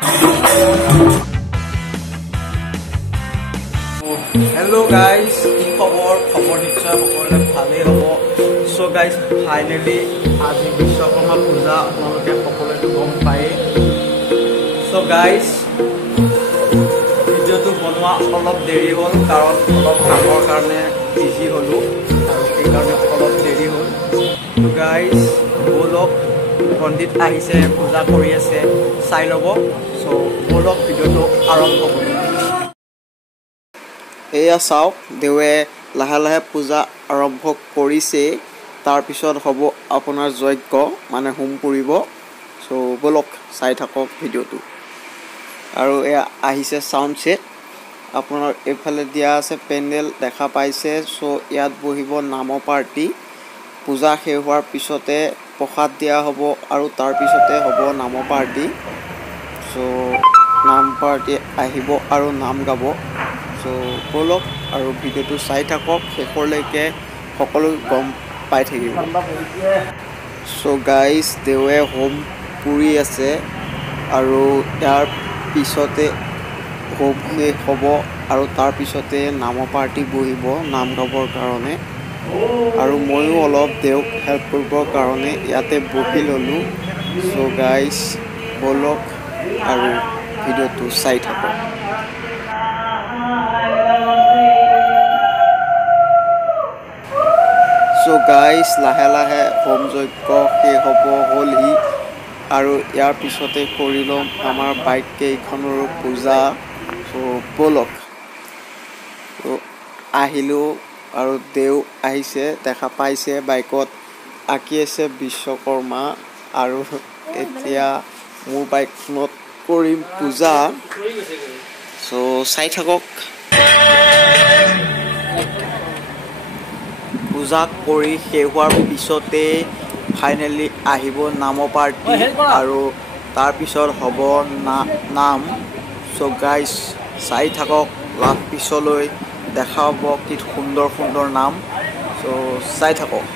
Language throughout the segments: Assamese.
Hello guys, খবৰ নিশ্চয় সকলোৰে ভালেই হ'ব। So guys, finally আজি বিশ্বকৰ্মা পূজা আপোনালোকে সকলোৱে গম পায়। So guys, ভিডিঅ'টো বনোৱা অলপ দেৰি হ'ল কাৰণ অলপ কামৰ কাৰণে বিজি হ'লোঁ আৰু সেইকাৰণে অলপ দেৰি হ'ল। So guys, বলক পণ্ডিত আহিছে, পূজা কৰি আছে, চাই ল'ব। So বলক ভিডিঅ'টো আৰম্ভ কৰোঁ। এয়া চাওক, দেৱে লাহে লাহে পূজা আৰম্ভ কৰিছে। তাৰপিছত হ'ব আপোনাৰ যজ্ঞ, মানে হোম পৰিব। চ' বলক চাই থাকক ভিডিঅ'টো। আৰু এয়া আহিছে চাউণ্ড ছেট, আপোনাৰ এইফালে দিয়া আছে পেণ্ডেল দেখা পাইছে। চ' ইয়াত বহিব নামৰ পাৰ্টি। পূজা শেষ হোৱাৰ পিছতে প্ৰসাদ দিয়া হ'ব আৰু তাৰপিছতে হ'ব নামৰ পাৰ্টি। চ' নাম পাৰ্টি আহিব আৰু নাম গাব। চ' বলক আৰু ভিডিঅ'টো চাই থাকক, শেষলৈকে সকলো গম পাই থাকিব। চ' গাইজ, দেৱে হোম পুৰি আছে আৰু ইয়াৰ পিছতে হোম শেষ হ'ব আৰু তাৰপিছতে নামৰ পাৰ্টি বহিব নাম গাবৰ কাৰণে। আৰু ময়ো অলপ দেওক হেল্প কৰিবৰ কাৰণে ইয়াতে বহি ল'লোঁ। চ' গাইজ, বলক আৰু ভিডিঅ'টো চাই থাকক। চ' গাইজ, লাহে লাহে হোম যজ্ঞ শেষ হ'ব হ'লহি আৰু ইয়াৰ পিছতে কৰি ল'ম আমাৰ বাইক কেইখনৰো পূজা। চ' বলক। চ' আহিলোঁ আৰু দেও আহিছে, দেখা পাইছে বাইকত আঁকি আছে বিশ্বকৰ্মা। আৰু এতিয়া মোৰ বাইকখনত কৰিম পূজা। চ' চাই থাকক। পূজা কৰি শেষ হোৱাৰ পিছতে ফাইনেলি আহিব নামৰ পাৰ্টি আৰু তাৰপিছত হ'ব নাম। চ' গাইজ, চাই থাকক, লাষ্ট পিছলৈ দেখা হ'ব কি সুন্দৰ সুন্দৰ নাম। চ' চাই থাকক।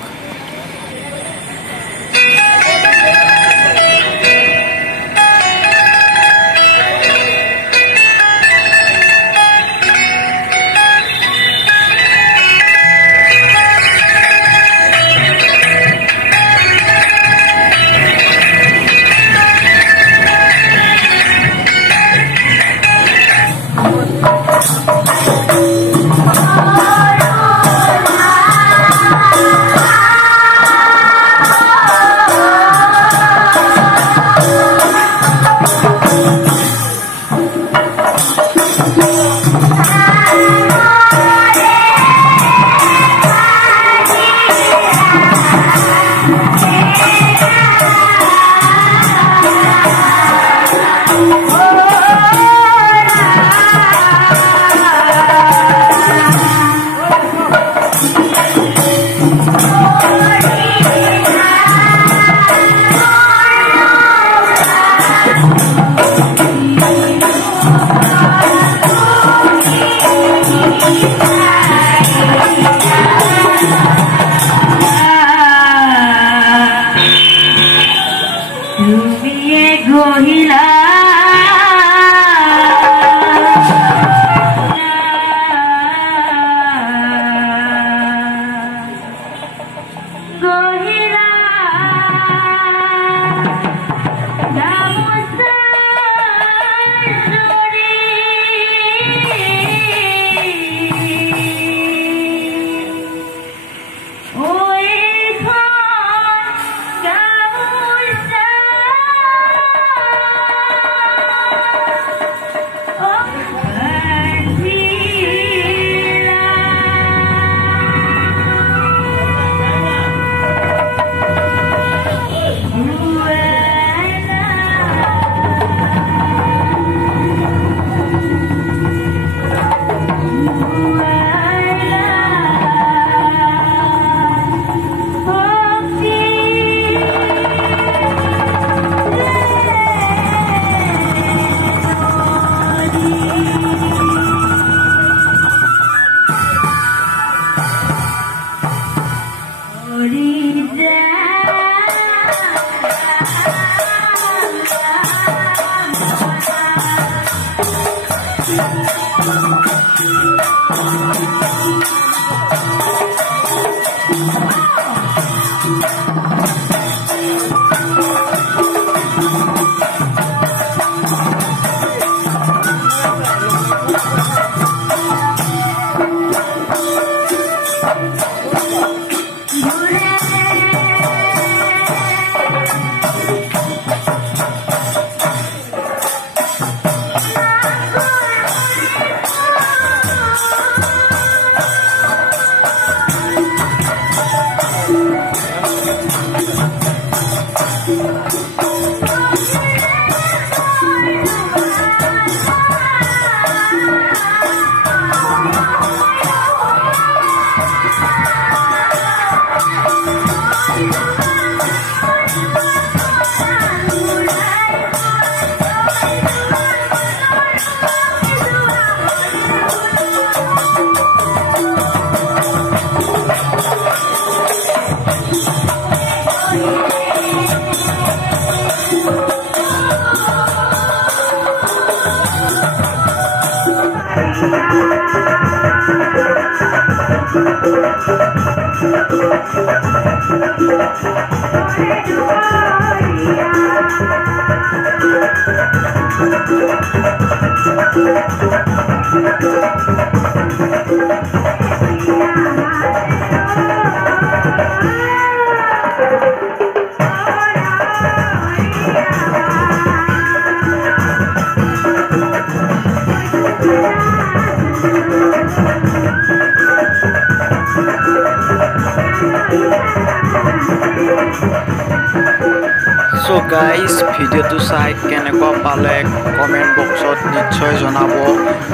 So guys, ভিডিওটো চাই কেনেকুৱা পালে কমেন্ট বক্সত নিশ্চয় জনাব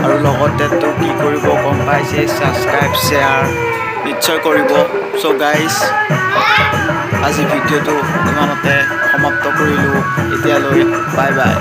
আৰু লগতে তো কি কৰিব গম পাইছে সাবস্ক্ৰাইব শেয়াৰ নিশ্চয় কৰিব সো গাইস আজি ভিডিওটো ইমানতে সমাপ্ত কৰিলো এতিয়ালৈ বাই বাই